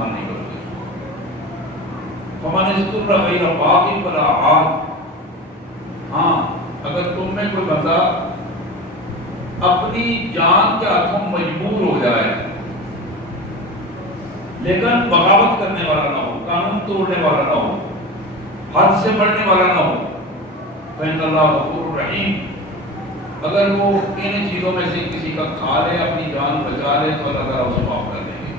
مسلمان نہیں بنتے. فمن اضطر غیر باغ ولا عاد، ہاں اگر تم میں کوئی بندہ اپنی جان کے ہاتھوں مجبور ہو جائے لیکن بغاوت کرنے والا نہ ہو، قانون توڑنے والا نہ ہو، حد سے بڑھنے والا نہ ہو، فإن اللہ غفور رحیم، اگر وہ ان چیزوں میں سے کسی کا کھا لے، اپنی جان بچا لے تو اللہ تعالیٰ اسے معاف کر دیں گے.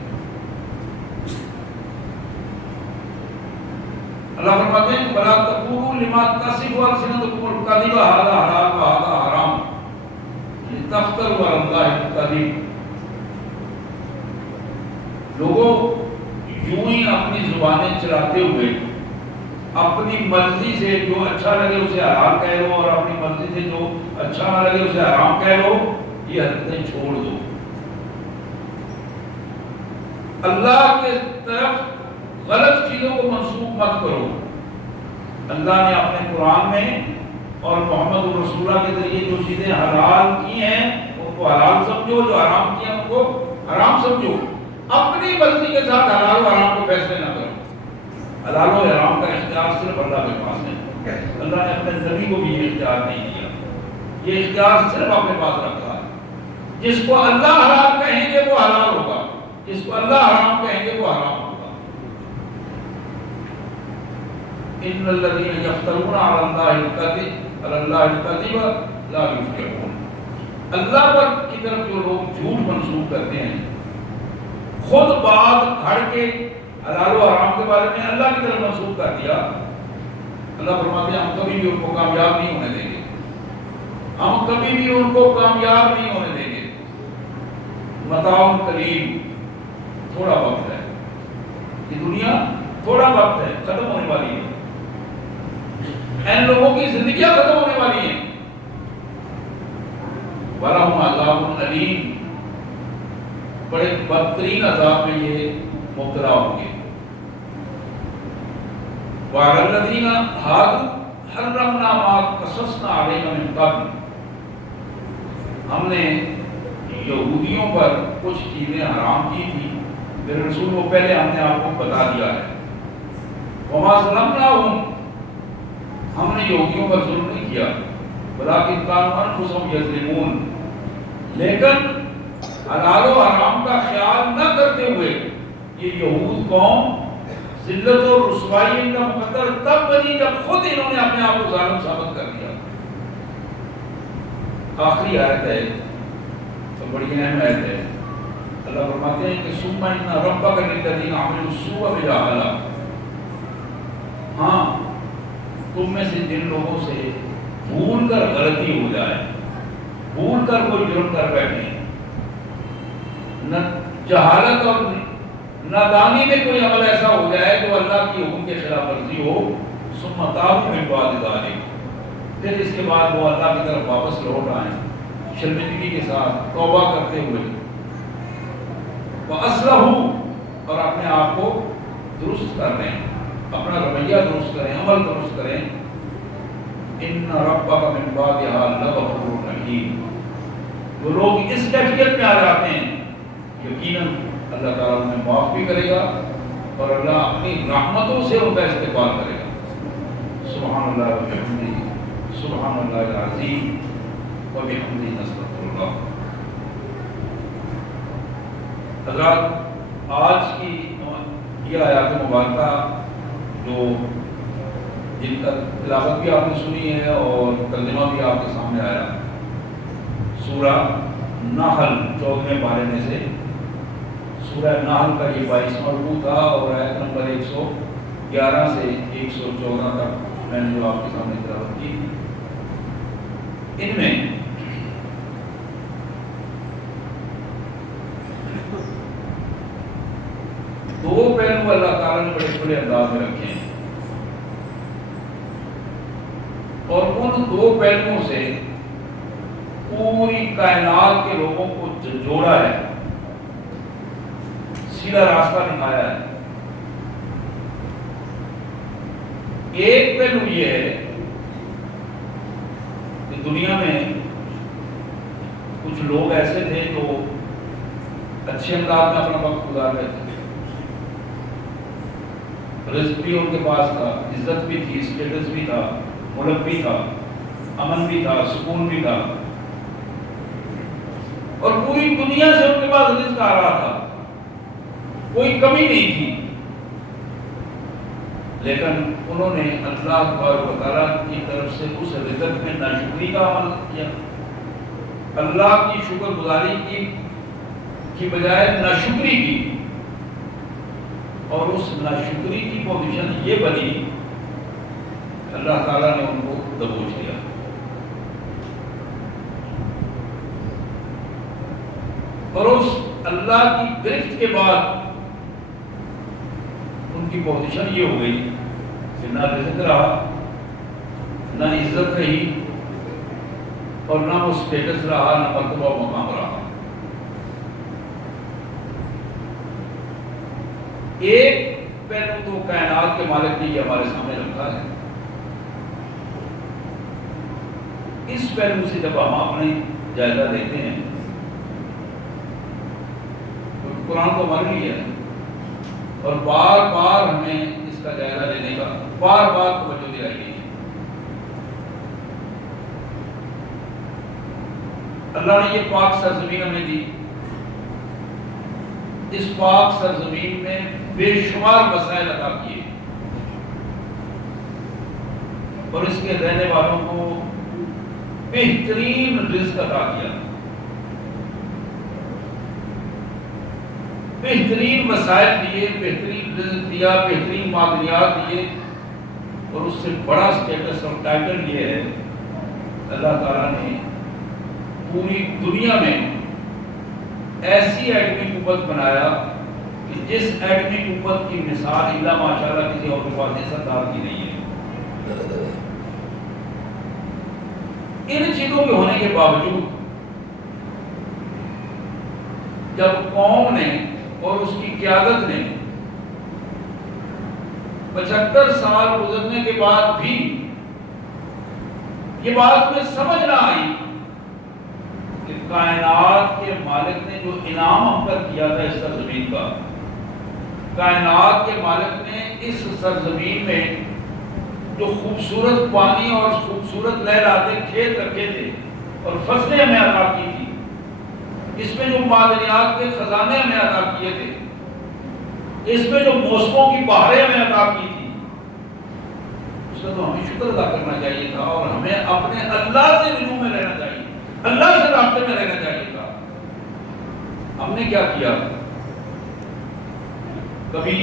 اللہ فرماتے ہیں وَلَا تَقُولُوا لِمَا تَصِفُ أَلْسِنَتُكُمُ الْكَذِبَ هَذَا حَلَالٌ وَهَذَا حَرَامٌ لِتَفْتَرُوا عَلَى اللَّهِ الْكَذِبَ. لوگوں یوں ہی اپنی زبانیں چلاتے ہوئے اپنی مرضی سے جو اچھا لگے اسے حلال کہہ لو اور اپنی مرضی سے جو اچھا نہ لگے اسے حرام کہہ لو، یہ حرکتیں چھوڑ دو. اللہ کے طرف غلط چیزوں کو منسوخ مت کرو. اللہ نے اپنے قرآن میں اور محمد رسول اللہ کے ذریعے جو چیزیں حلال کی ہیں ان کو حلال سمجھو، جو حرام کی ہیں ان کو حرام سمجھو. اپنی مرضی کے ساتھ حلال و حرام کو فیصلے نہ کرو. حلال و حرام کا اختیار صرف اللہ کے پاس ہے. اللہ نے اپنے نبی کو بھی یہ اختیار نہیں دیا، یہ اختیار صرف اپنے پاس رکھا ہے. جس کو اللہ حلال کہیں گے وہ حلال ہوگا، جس کو اللہ حرام کہیں گے وہ حرام ہوگا. ان الذين يفترون على الله الكذب لا يفلحون. اللہ پر کی طرف جو لوگ جھوٹ منسوخ کرتے ہیں، خود بات گھڑ کے حلال و حرام کے بارے میں اللہ کی طرف منسوخ کر دیا. اللہ فرماتے ہیں ہم کبھی بھی ان کو کامیاب نہیں ہونے دیں گے، ہم کبھی بھی ان کو کامیاب نہیں ہونے دیں گے. متاع قلیل، تھوڑا وقت ہے، یہ دنیا تھوڑا وقت ہے، ختم ہونے والی ہے. ان لوگوں کی زندگیاں ختم ہونے والی ہیں. وَلَهُمْ عَذَابٌ أَلِيمٌ، بڑے بدترین عذاب میں یہ مبتلا ہوں گے. وَعَلَى الَّذِينَ هَادُوا حَرَّمْنَا مَا قَصَصْنَا عَلَيْكَ مِن قَبْلُ، ہم نے یہودیوں پر کچھ چیزیں حرام کی تھی میرے رسول کو پہلے ہم نے آپ کو بتا دیا ہے. وَمَا ظَلَمْنَاهُمْ، ہم نے یہودیوں پر ظلم نہیں کیا، وَلَٰكِن كَانُوا أَنفُسَهُمْ يَظْلِمُونَ، لیکن حلال و حرام کا خیال نہ کرتے ہوئے یہ یہود قوم ذلت اور رسوائی ان کا مقدر تب بنی جب خود انہوں نے اپنے آپ کو ظالم ثابت کر دیا. آخری آیت ہے تو بڑی اہم آیت ہے. اللہ فرماتے ہیں کہ ثم ان ربک للذین عملوا السوء بجہالہ، ہاں تم میں سے جن لوگوں سے بھول کر غلطی ہو جائے، بھول کر کوئی جرم کر بیٹھے، جہالت اور نادانی میں کوئی عمل ایسا ہو جائے جو اللہ کی حکم کے خلاف ورزی ہو، ثم تابوا من بعد ذلک، پھر اس کے بعد وہ اللہ کی طرف واپس لوٹ آئیں شرمندگی کے ساتھ توبہ کرتے ہوئے، وَأَصْلَحُوا، اور اپنے آپ کو درست کر لیں، اپنا رویہ درست کریں، عمل درست کریں. ان ربک من بعدها لغفور رحیم، جو لوگ اس کیفیت میں آ جاتے ہیں یقیناً اللہ تعالیٰ انہیں معاف بھی کرے گا اور اللہ اپنی رحمتوں سے ان کا استقبال کرے گا. سبحان اللہ وبحمدہ، سبحان اللہ العظیم وبحمدہ، نستغفر اللہ. حضرات آج کی یہ آیات مبارکہ جو جن کا تلاوت بھی آپ نے سنی ہے اور ترجمہ بھی آپ کے سامنے آیا، سورہ نحل 14ویں پارے میں سے سورہ نحل کا یہ 22واں رکوع تھا اور آیت نمبر 111 سے 114 تک میں نے جو آپ کے سامنے تلاوت کی. ان میں دو پہلو اللہ تعالیٰ نے بڑے کھلے انداز میں رکھے ہیں اور ان دو پہلوؤں سے پوری کائنات کے لوگوں کو جوڑا ہے، سیدھا راستہ دکھایا ہے. ایک پہلو یہ ہے کہ دنیا میں کچھ لوگ ایسے تھے جو اچھے انداز میں اپنا وقت گزار رہے تھے، رزق بھی ان کے پاس تھا، عزت بھی تھی، اسٹیٹس بھی تھا، ملک بھی تھا، امن بھی تھا، سکون بھی تھا، اور پوری دنیا سے ان کے پاس رزق آ رہا تھا، کوئی کمی نہیں تھی. لیکن انہوں نے اللہ تبارک و تعالیٰ کی طرف سے اس رزق میں ناشکری کا عمل کیا. اللہ کی شکر گزاری کی بجائے ناشکری کی، اور اس ناشکری کی پوزیشن یہ بنی اللہ تعالیٰ نے ان کو دبوچ لیا. اور اس اللہ کی گرفت کے بعد ان کی پوزیشن یہ ہو گئی کہ نہ رزق رہا، نہ عزت رہی، اور نہ وہ اسٹیٹس رہا، نہ مرتبہ و مقام رہا. ایک پہلو تو کائنات کے مالک نے یہ ہمارے سامنے رکھا ہے. اس پہلو سے جب ہم اپنے جائزہ لیتے ہیں، قرآن کو مان لیا ہے اور بار بار ہمیں اس کا جائزہ لینے کا بار بار توجہ دلائی گئی ہے. اللہ نے یہ پاک سرزمین ہمیں دی. اس پاک سرزمین میں بے شمار وسائل عطا کیے، اور اس کے رہنے والوں کو بہترین رزق عطا کیا، بہترین وسائل دیے، بہترین رزق دیا، بہترین معدنیات دیے. اور اس سے بڑا اسٹیٹس اور ٹائٹل یہ ہے، اللہ تعالیٰ نے پوری دنیا میں ایسی ایٹمی قوت بنایا کہ جس ایٹمی قوت کی مثال الا ماشاءاللہ کسی اور کے پاس اس انداز کی نہیں ہے. ان چیزوں کے ہونے کے باوجود جب قوم نے اور اس کی قیادت نے 75 سال گزرنے کے بعد بھی یہ بات میں سمجھ نہ آئی کہ کائنات کے مالک نے جو انعام ہم پر کیا تھا اس سرزمین کا، کائنات کے مالک نے اس سرزمین میں جو خوبصورت پانی اور خوبصورت لہراتے کھیت رکھے تھے اور فصلیں ہمیں عطا کی تھی، اس میں جو معدنیات کے خزانے ہمیں عطا کیے تھے، اس میں جو موسموں کی بہاریں ہمیں عطا کی تھی، اس کا تو ہمیں شکر ادا کرنا چاہیے تھا، اور ہمیں اپنے اللہ سے رجوع میں رہنا چاہیے، اللہ سے رابطے میں رہنا چاہیے تھا. ہم نے کیا کیا؟ کبھی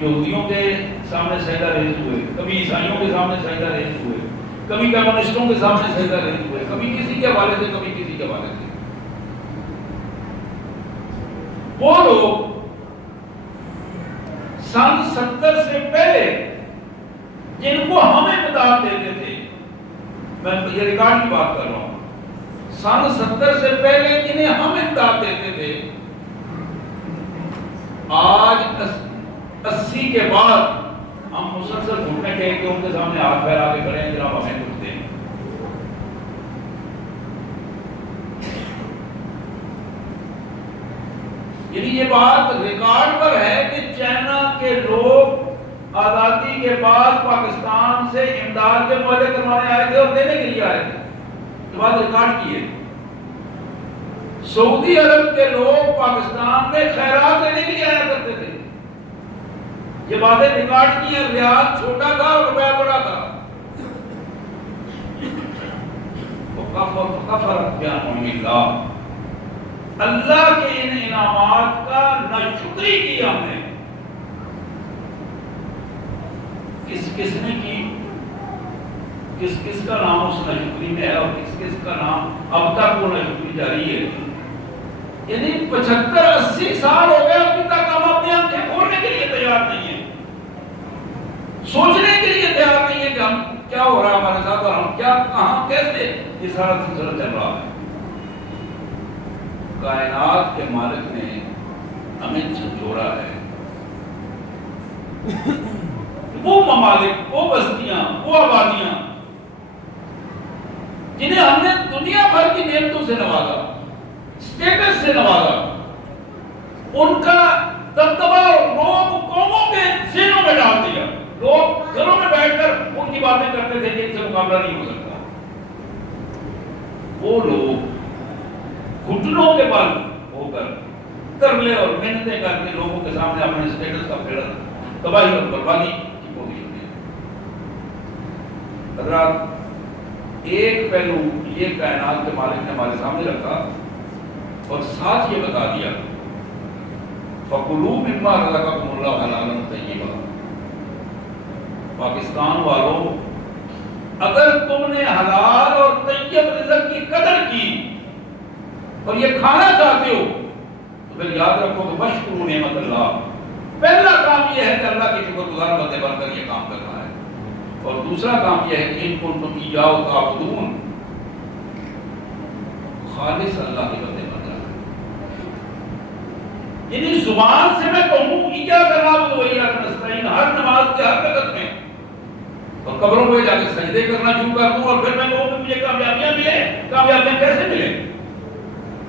یہودیوں کے سامنے سجدہ ریز ہوئے، کبھی عیسائیوں کے سامنے سجدہ ریز ہوئے، کبھی کمیونسٹوں کے سامنے سجدہ ریز ہوئے، کبھی کسی کے حوالے سے، کبھی کسی کے حوالے سے. وہ لوگ سن 70 سے پہلے جن کو ہم امداد دیتے تھے، میں یہ ریکارڈ کی بات کر رہا ہوں، سن 70 سے پہلے جنہیں ہم امداد دیتے تھے، آج 80 کے بعد ہم مسلسل گھٹنے ٹیک کے ان کے سامنے ہاتھ پھیلا کے کھڑے ہیں، جناب ہمیں کچھ دیں. یعنی یہ بات ریکارڈ پر ہے کہ چائنا کے لوگ آزادی کے بعد پاکستان سے امداد کے معاہدے کروانے آئے تھے اور دینے کے لیے آئے تھے. یہ بات ریکارڈ کی ہے. سعودی عرب کے لوگ پاکستان میں خیرات دینے کے لیے آیا کرتے تھے. یہ باتیں ریکارڈ کی ہیں. ریال چھوٹا تھا اور روپیہ بڑا تھا. کفر بانعم اللہ، اللہ کے ان انعامات کا ناشکری کی ہم نے. کس نے کی؟ کس کا نام اس ناشکری میں ہے، اور کس کا نام اب تک وہ ناشکری جاری ہے. یعنی 75-80 سال ہو گئے ابھی تک ہم اپنی آنکھیں کھولنے کے لیے تیار نہیں ہیں، سوچنے کے لیے تیار نہیں ہے کہ ہم کیا ہو رہا ہے ہمارے ساتھ، اور ہم کیا، کہاں، کیسے یہ سارا سلسلہ چل رہا ہے. کائنات کے مالک نے ہمیں جھنجھوڑا ہے. وہ ممالک، وہ بستیاں، وہ آبادیاں جنہیں ہم نے دنیا بھر کی نعمتوں سے نوازا، اسٹیٹس سے نوازا، ان کا دبدبا اور روب قوموں کے ذہنوں میں ڈال دیا. پورا نہیں ہو سکتا. وہ لوگ گھٹنوں کے بل ہو کر ترلے اور محنتیں کر کے لوگوں کے سامنے اپنے اسٹیٹس کا پھیڑا تباہی اور بربادی کی پوزیشن میں. حضرات ایک پہلو یہ کائنات کے مالک نے ہمارے سامنے رکھا اور ساتھ یہ بتا دیا فَكُلُوا مِمَّا رَزَقَكُمُ اللَّهُ حَلَالًا طَيِّبًا. پاکستان والوں، اگر تم نے حلال اور طیب رزق کی قدر کی اور یہ کھانا چاہتے ہو تو پھر یاد رکھو کہ وَاشْكُرُوا نِعْمَتَ اللَّهِ. پہلا کام یہ ہے کہ اللہ کے شکر گزار بندے بن کر یہ کام کرنا ہے، اور دوسرا کام یہ ہے کہ ان کنتم ایاہ تعبدون، خالص اللہ کے بندے بن جانا. یعنی زبان سے میں کہوں ایاک نعبد و ایاک نستعین ہر نماز کے ہر رکعت میں، اور قبروں پہ جا کے سجدے کرنا شروع کر دوں اور پھر میں کہوں کہ مجھے کامیابیاں ملیں، کامیابیاں کیسے ملیں؟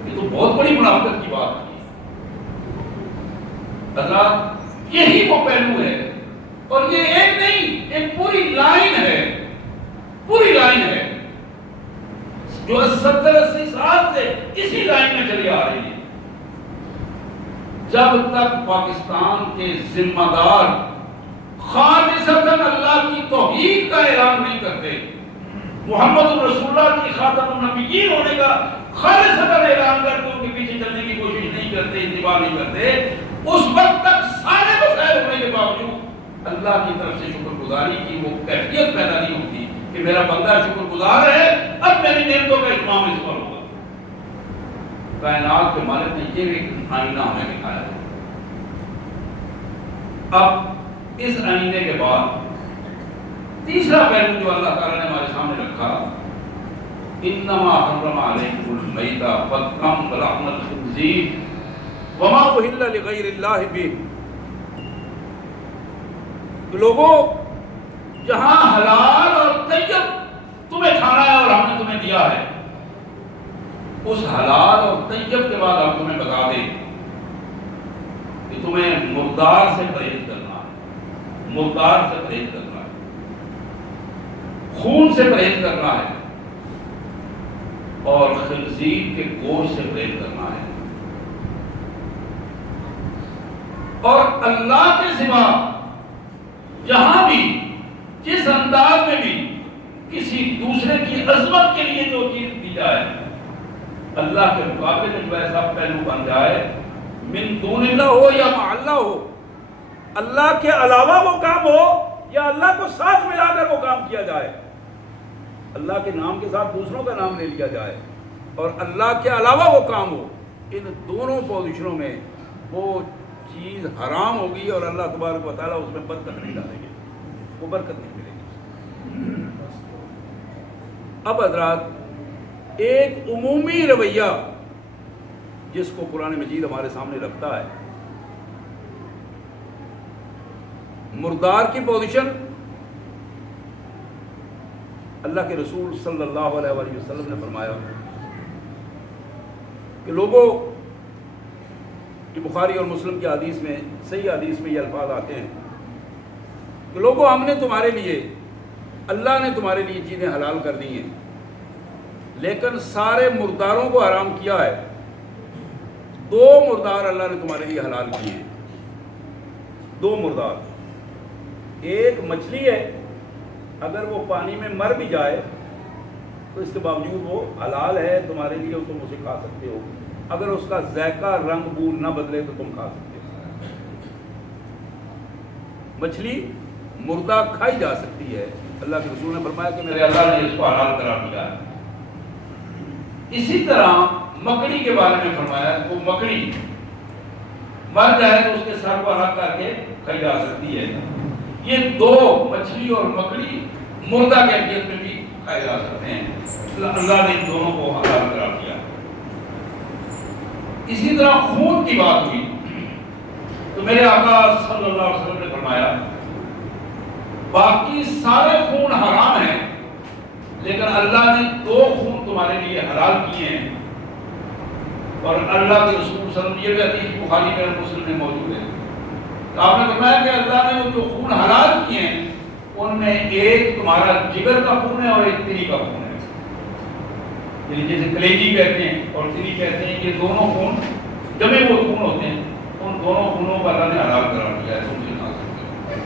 یہ تو بہت بڑی منافقت کی بات ہے. حضرات یہی وہ پہلو ہے، اور یہ ایک نہیں، ایک پوری لائن ہے، پوری لائن ہے جو 70-80 سال سے اسی لائن میں چلی آ رہی ہے. جب تک پاکستان کے ذمہ دار خالصتاً اللہ کی توحید کا اعلان نہیں کرتے، محمد رسول اللہ کی خاتم النبیین ہونے کا خالصتاً اعلان کرتے، ان کے پیچھے چلنے کی کوشش نہیں کرتے، اتباع نہیں کرتے، اس وقت تک سارے مسائل ہونے کے باوجود اللہ کی طرف سے شکر گزاری کی وہ کیفیت پیدا نہیں ہوتی کہ میرا بندہ شکر گزار ہے، اب میری نعمتوں کا اتمام اس پر ہوگا. کائنات کے مالک نے یہ ایک آئینہ ہمیں دکھایا ہے. اب اس آئینے کے بعد تیسرا پہلو جو اللہ تعالیٰ نے ہمارے سامنے رکھا، انما حرم علیکم المیتۃ والدم ولحم الخنزیر وما اہل لغیر اللہ بہ. لوگوں، جہاں حلال اور طیب تمہیں کھانا ہے اور ہم نے تمہیں دیا ہے، اس حلال اور طیب کے بعد ہم تمہیں بتا دیں کہ تمہیں مردار سے پرہیز کرنا ہے، مردار سے پرہیز کرنا ہے، خون سے پرہیز کرنا ہے، اور خنزیر کے گوشت سے پرہیز کرنا ہے. اور اللہ کے سوا جہاں بھی جس انداز میں بھی کسی دوسرے کی عظمت کے لیے جو چیز دی جائے، اللہ کے مقابلے میں جو ایسا پہلو بن جائے، من دون اللہ ہو یا مع اللہ ہو، اللہ کے علاوہ وہ کام ہو یا اللہ کو ساتھ ملا کر وہ کام کیا جائے، اللہ کے نام کے ساتھ دوسروں کا نام لے لیا جائے اور اللہ کے علاوہ وہ کام ہو، ان دونوں پوزیشنوں میں وہ چیز حرام ہوگی اور اللہ تبارک و تعالیٰ اس میں برکت نہیں ڈالیں گے، وہ برکت نہیں ملے گی. اب حضرات ایک عمومی رویہ جس کو قرآن مجید ہمارے سامنے رکھتا ہے، مردار کی پوزیشن اللہ کے رسول صلی اللہ علیہ وآلہ وسلم نے فرمایا کہ لوگوں، کہ بخاری اور مسلم کی حدیث میں، صحیح حدیث میں یہ الفاظ آتے ہیں کہ لوگوں، ہم نے تمہارے لیے، اللہ نے تمہارے لیے چیزیں حلال کر دی ہیں، لیکن سارے مرداروں کو حرام کیا ہے. 2 مردار اللہ نے تمہارے لیے حلال کیے ہیں. 2 مردار، ایک مچھلی ہے، اگر وہ پانی میں مر بھی جائے تو اس کے باوجود وہ حلال ہے تمہارے لیے، تم اسے کھا سکتے ہو. اگر اس کا ذائقہ، رنگ، بو نہ بدلے تو تم کھا سکتے ہو. مچھلی مردہ کھائی جا سکتی ہے. اللہ کے رسول نے فرمایا کہ میرے اللہ نے اس کو حلال قرار دیا ہے. اسی طرح مکڑی کے بارے میں فرمایا، وہ مکڑی مر جائے تو اس کے سر کو الگ کر کے کھائی جا سکتی ہے. یہ 2 مچھلی اور مکڑی مردہ کیفیت میں بھی کھائے جا سکتے ہیں. اللہ نے ان دونوں کو حلال قرار دیا. اسی طرح خون کی بات ہوئی تو میرے آقا صلی اللہ علیہ وسلم نے فرمایا باقی سارے خون حرام ہیں، لیکن اللہ نے 2 خون تمہارے لیے حلال کیے ہیں. اور اللہ کے رسول صلی اللہ علیہ وسلم، یہ بھی حدیث بخاری میں اور مسلم میں موجود ہے، آپ نے فرمایا کہ اللہ نے وہ جو خون حلال کیے ہیں ان میں ایک تمہارا جگر کا خون ہے اور ایک تری کا خون ہے. یعنی جیسے کلیجی کہتے ہیں اور تری کہتے ہیں، یہ دونوں خون جمے وہ خون ہوتے ہیں. ان دونوں خونوں کو اللہ نے حلال قرار دیا ہے تم سے نہ سکتے.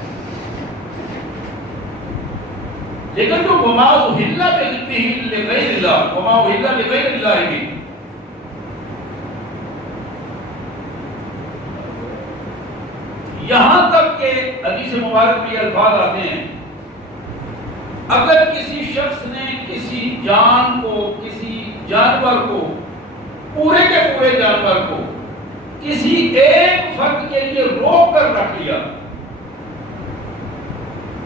لیکن جو وما احل به لغیر اللہ، وما احل لغیر اللہ بھی، یہاں تک کہ حدیث مبارک میں یہ الفاظ آتے ہیں اگر کسی شخص نے کسی جان کو، کسی جانور کو، پورے کے پورے جانور کو کسی ایک فرد کے لیے روک کر رکھ لیا،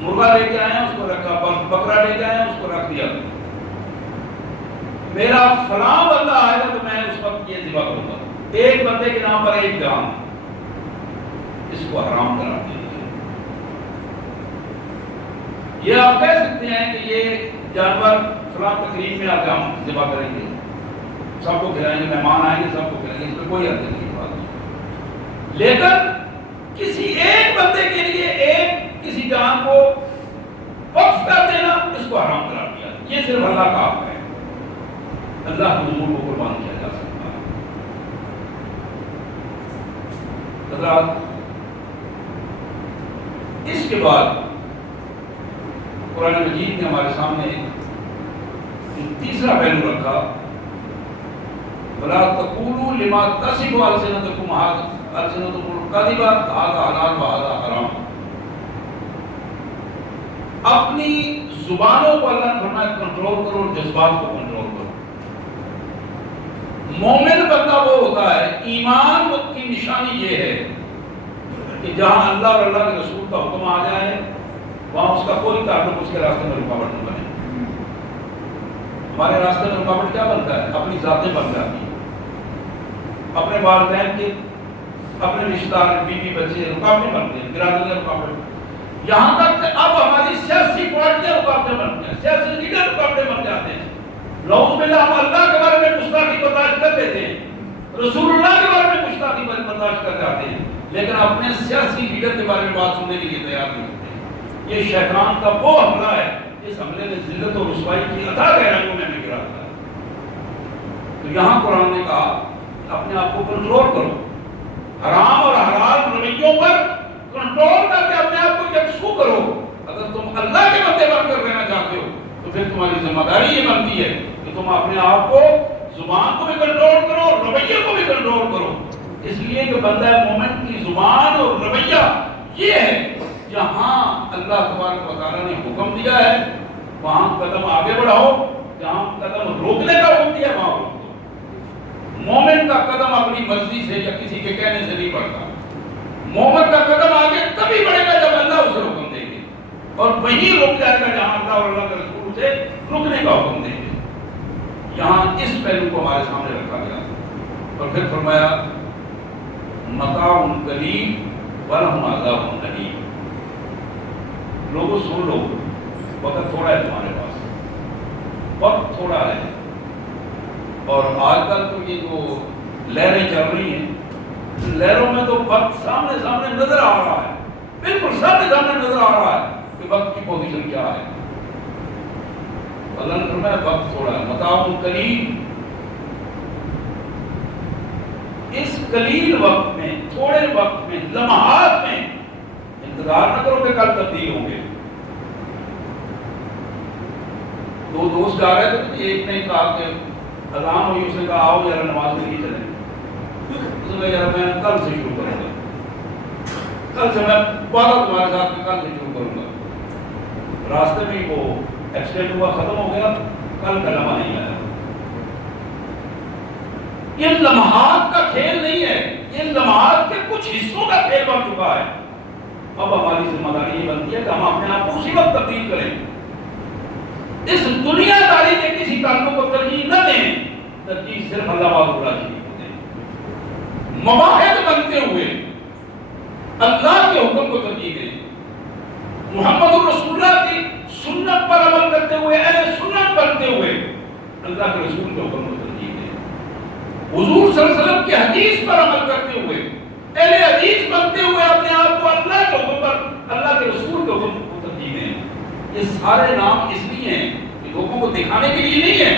مرغا لے کے آئے ہیں اس کو رکھا، بکرا لے کے آئے ہیں اس کو رکھ دیا، میرا فلاں بندہ آئے گا تو میں اس وقت یہ ذبح کروں گا، ایک بندے کے نام پر ایک جان، اس کو حرام قرار دیا. یہ آپ کہہ سکتے ہیں کہ یہ جانور فلاں تقریب میں آ کے ہم ذبح کریں گے، سب کو کھلائیں گے، مہمان آئیں گے سب کو کھلائیں گے، اس میں کوئی حد نہیں بات نہیں. لیکن کسی ایک بندے کے لیے ایک کسی جان کو وقف کر دینا، اس کو حرام قرار دیا. یہ صرف اللہ کا حق ہے، اللہ کے حضور کو قربان کیا جا سکتا ہے. حضرات اس کے بعد قرآن مجید نے ہمارے سامنے تیسرا پہلو رکھا، وَلَا تَقُولُوا لِمَا تَصِفُ أَلْسِنَتُكُمُ الْكَذِبَ هَذَا حَلَالٌ وَهَذَا حَرَامٌ. اپنی زبانوں کو اللہ نے فرمایا کنٹرول کرو اور جذبات کو کنٹرول کرو. مومن بندہ وہ ہوتا ہے، ایمان کی نشانی یہ ہے کہ جہاں اللہ اور اللہ کے رسول کا حکم آ جائے وہاں اس کا کوئی تعلق اس کے راستے میں رکاوٹ نہ بنے. ہمارے راستے میں رکاوٹ کیا بنتا ہے؟ اپنی ذاتیں بن جاتی ہیں، اپنے والدین کے، اپنے رشتہ دار، بیوی بچے رکاوٹیں بنتے ہیں، برادریاں رکاوٹیں، یہاں تک کہ اب ہماری سیاسی پارٹیاں رکاوٹیں بنتی ہیں، سیاسی لیڈر رکاوٹیں بن جاتے ہیں. نعوذ باللہ ہم اللہ کے بارے میں گستاخی برداشت کر دیتے ہیں، رسول اللہ کے بارے میں گستاخی برداشت کر جاتے ہیں، لیکن اپنے سیاسی لیڈر کے بارے میں بات سننے کے لیے تیار نہیں ہوتے. یہ شیطان کا وہ حملہ ہے، اس حملے نے ذلت و رسوائی کی عطا گہرائیوں میں گرا ہے. تو یہاں قرآن نے کہا اپنے آپ کو کنٹرول کرو، حرام اور حلال رویوں پر کنٹرول کر کے اپنے آپ کو یکسو کرو. اگر تم اللہ کے بندے بن کر رہنا چاہتے ہو تو پھر تمہاری ذمہ داری یہ بنتی ہے کہ تم اپنے آپ کو، زبان کو بھی کنٹرول کرو، رویے کو بھی کنٹرول کرو. اس لیے کہ بندہ مومن کی زبان اور رویہ یہ ہے، جہاں اللہ تبارک و تعالیٰ نے حکم دیا ہے وہاں قدم آگے بڑھاؤ، جہاں قدم روکنے کا حکم دیا ہے وہاں روک دو. مومن کا قدم اپنی مرضی سے یا کسی کے کہنے سے نہیں بڑھتا. مومن کا قدم آگے تبھی بڑھے گا جب اللہ اسے حکم دیں گے، اور وہیں رک جائے گا جہاں اللہ اور اللہ کے رسول اسے رکنے کا حکم دیں گے. یہاں اس پہلو کو ہمارے سامنے رکھا گیا اور پھر فرمایا متاع قلیل ولہم عذاب الیم. لوگوں سن لو، وقت تھوڑا ہے تمہارے پاس، وقت تھوڑا ہے، اور آج کل تو یہ جو لہریں چل رہی ہیں، لہروں میں تو وقت سامنے سامنے نظر آ رہا ہے، بالکل سامنے سامنے نظر آ رہا ہے کہ وقت کی پوزیشن کیا ہے. اللہ نے فرمایا وقت تھوڑا ہے، متاع قلیل. اس قلیل وقت میں، تھوڑے وقت میں، لمحات میں انتظار نہ کرو کہ کل تبدیل ہوں گے. دو دوست جا رہے تھے، ایک نے کہا کہ اذان ہوئی، اس نے کہا آؤ ذرا نماز کے لیے چلیں. اس نے کہا یار میں کل سے شروع کروں گا، کل سے میں وعدہ تمہارے ساتھ کل سے شروع کروں گا. راستے میں وہ ایکسیڈنٹ ہوا، ختم ہو گیا، کل کا لمحہ نہیں آیا. یہ لمحات کا کھیل نہیں ہے، یہ لمحات کے کچھ حصوں کا کھیل بن چکا ہے. اب ہماری ذمہ داری یہ بنتی ہے کہ ہم اپنے آپ کو اسی وقت تبدیل کریں، اس دنیا داری کے کسی تعلق کو ترجیح نہ دیں، ترجیح صرف اللہ والا شریف کو دیں. مواحد بنتے ہوئے اللہ کے حکم کو ترجیح دیں، محمد رسول اللہ کی سنت پر عمل کرتے ہوئے، اہل سنت بنتے ہوئے اللہ کے رسول کے حکم کو ترجیح دیں. حضور صلی اللہ علیہ وسلم کی حدیث پر عمل کرتے ہوئے، اہل حدیث بنتے ہوئے اپنے آپ کو اللہ کے حکم پر، اللہ کے رسول کے حکم کو ترجیح دیں. یہ سارے نام اس لیے ہیں کہ لوگوں کو دکھانے کے لیے نہیں ہے.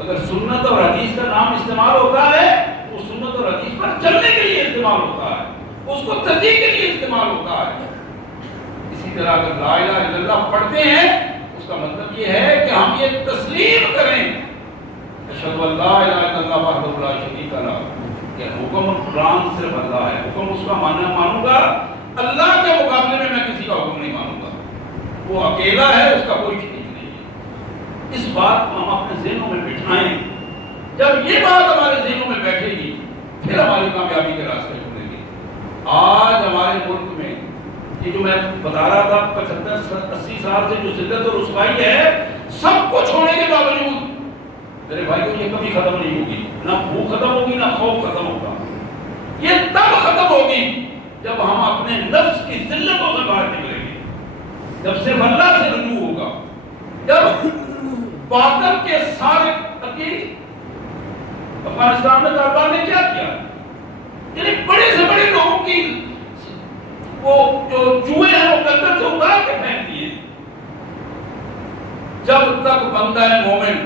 اگر سنت اور حدیث کا نام استعمال ہوتا ہے تو سنت اور حدیث پر چلنے کے لیے استعمال ہوتا ہے, اس کو تجدید کے لیے استعمال ہوتا ہے. اسی طرح اگر لا الہ الا اللہ پڑھتے ہیں اس کا مطلب یہ ہے کہ ہم یہ تسلیم کریں اشہد ان لا الہ الا اللہ وحدہ لا شریک لہ, کہ حکم قرآن صرف اللہ ہے, حکم اس کا مانوں گا, اللہ کے مقابلے میں کسی کا حکم نہیں مانوں گا, وہ اکیلا ہے, اس کا کوئی شریک نہیں ہے. اس بات کو ہم اپنے ذہنوں میں بٹھائیں. جب یہ بات ہمارے ذہنوں میں بیٹھے گی پھر ہماری کامیابی کے راستے کھلیں گے. آج ہمارے ملک میں یہ جو میں بتا رہا تھا 75-80 سال سے جو ذلت اور رسوائی ہے, سب کچھ ہونے کے باوجود میرے بھائیوں یہ کبھی ختم نہیں ہوگی. نہ بھوک ختم ہوگی, نہ خوف ختم ہوگا. یہ تب ختم ہوگی جب ہم اپنے نفس کی ذلتوں سے باہر نکلیں گے, جب صرف اللہ سے رجوع ہوگا, جب باطل کے سارے افغانستان میں طالبان نے کیا کیا, یعنی بڑے سے بڑے لوگوں کی وہ جو چوہے ہیں وہ گردن سے اتار کے پھینک دیے. جب تک بندہ مومن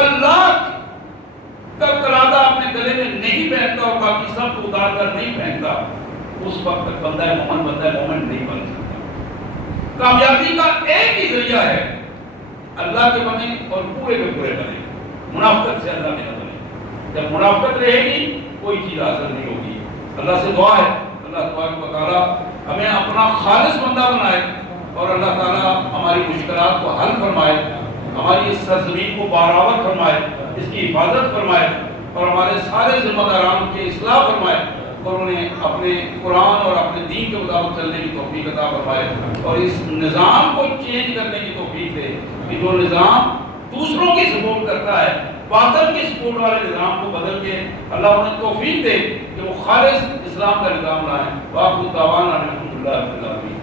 اللہ کا قرادہ اپنے گلے میں نہیں پہنتا اور باقی سب کو اتار کر نہیں پہنتا, اس وقت تک بندہ مومن نہیں بن سکتا. کامیابی کا ایک ہی ذریعہ ہے اللہ کے بنے اور پورے کے پورے بنے, منافقت سے اللہ کے نہ بنے. جب منافقت رہے گی کوئی چیز حاصل نہیں ہوگی. اللہ سے دعا ہے اللہ تبارک و تعالیٰ ہمیں اپنا خالص بندہ بنائے اور اللہ تعالیٰ ہماری مشکلات کو حل فرمائے, ہماری اس سرزمین کو بارآور فرمائے, اس کی حفاظت فرمائے اور ہمارے سارے ذمہ داران کی اصلاح فرمائے اور انہیں اپنے قرآن اور اپنے دین کے مطابق چلنے کی توفیق عطا فرمائے اور اس نظام کو چینج کرنے کی توفیق دے کہ جو نظام دوسروں کی سپورٹ کرتا ہے, باطل کی سپورٹ والے نظام کو بدل کے اللہ انہیں توفیق دے کہ وہ خالص اسلام کا نظام لائیں. وآخر دعوانا الحمدللہ رب العالمین.